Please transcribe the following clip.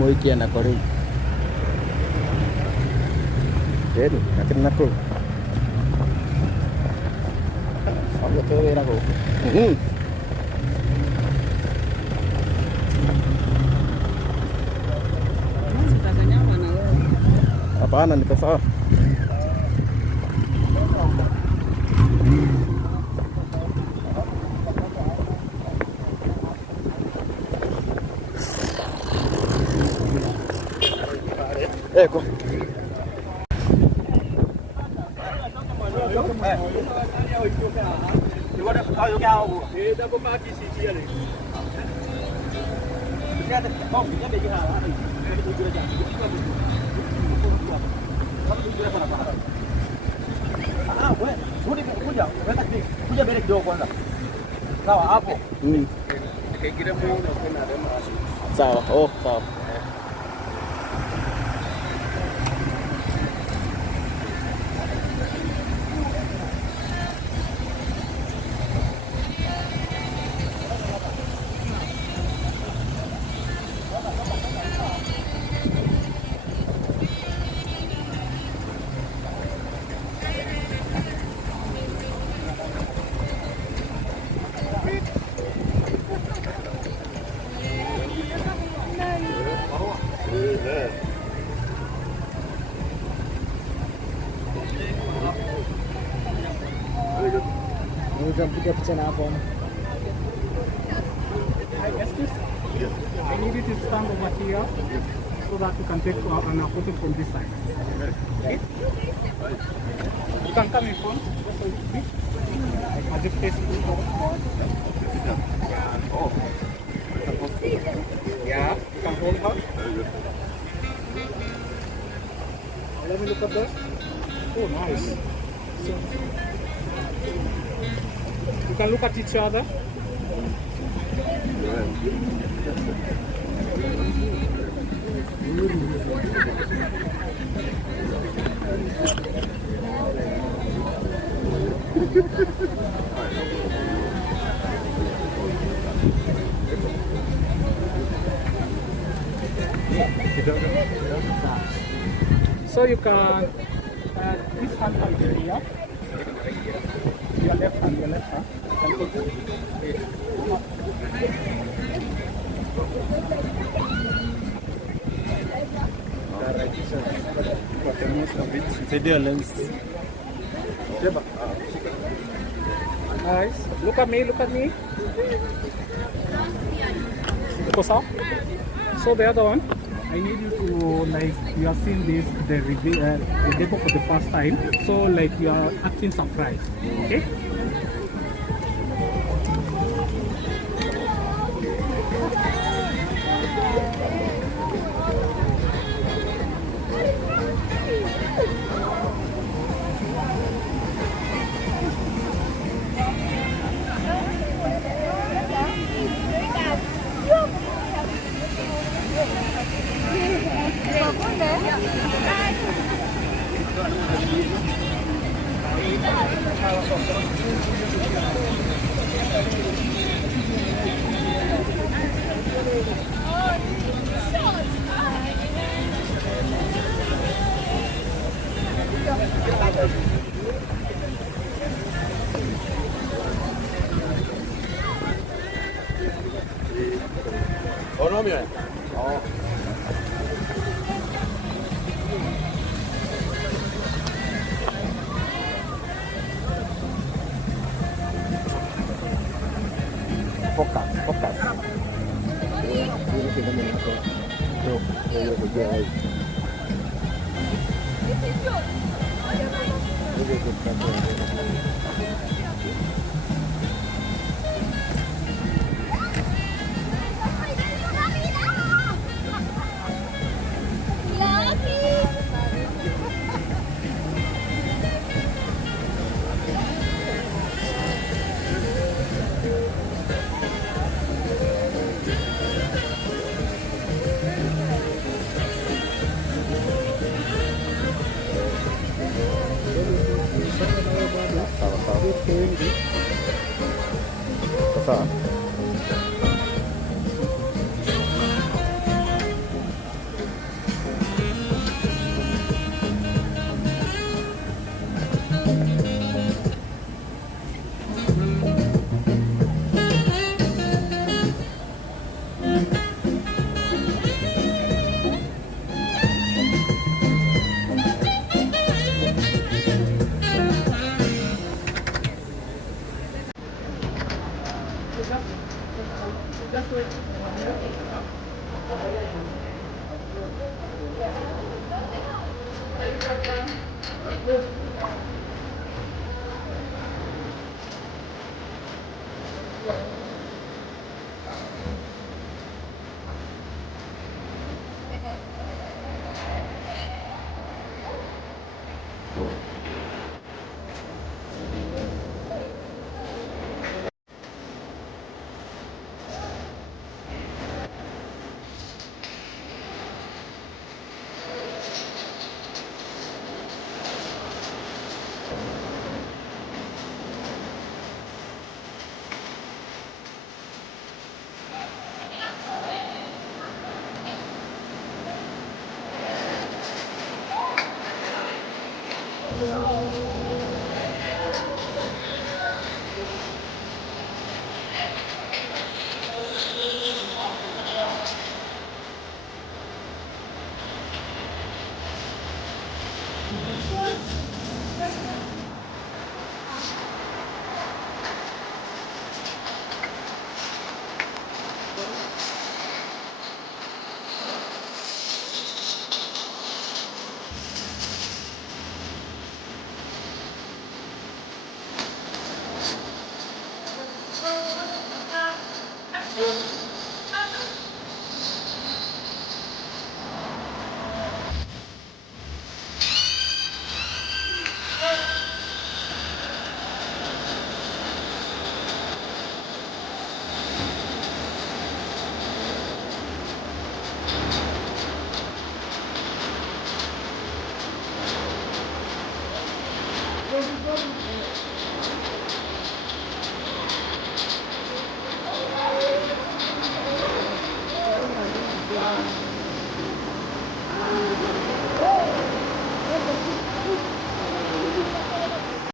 Ugemu ikienda kuri Jadi, akhirnya aku tuh aku apaan nih pesawat? Kok sawa hapo. Sawa, oh sawa. Piga picha na hapo. Excuse? Yes. I need you to stand over here so that you can take a photo from this side. Okay? You can come in front. Just so you see. As if facing forward. Oh. Yeah, you can hold her. Let me look at that. Oh, nice. So, you can look at each other. So you can, this hand can be here. Your left hand, your left hand. Video lens. Nice. Look at me, look at me. So the other one, I need you to, like, you have seen this, the demo for the first time. So like you are acting surprised, okay? Oromia. Oh. Focus.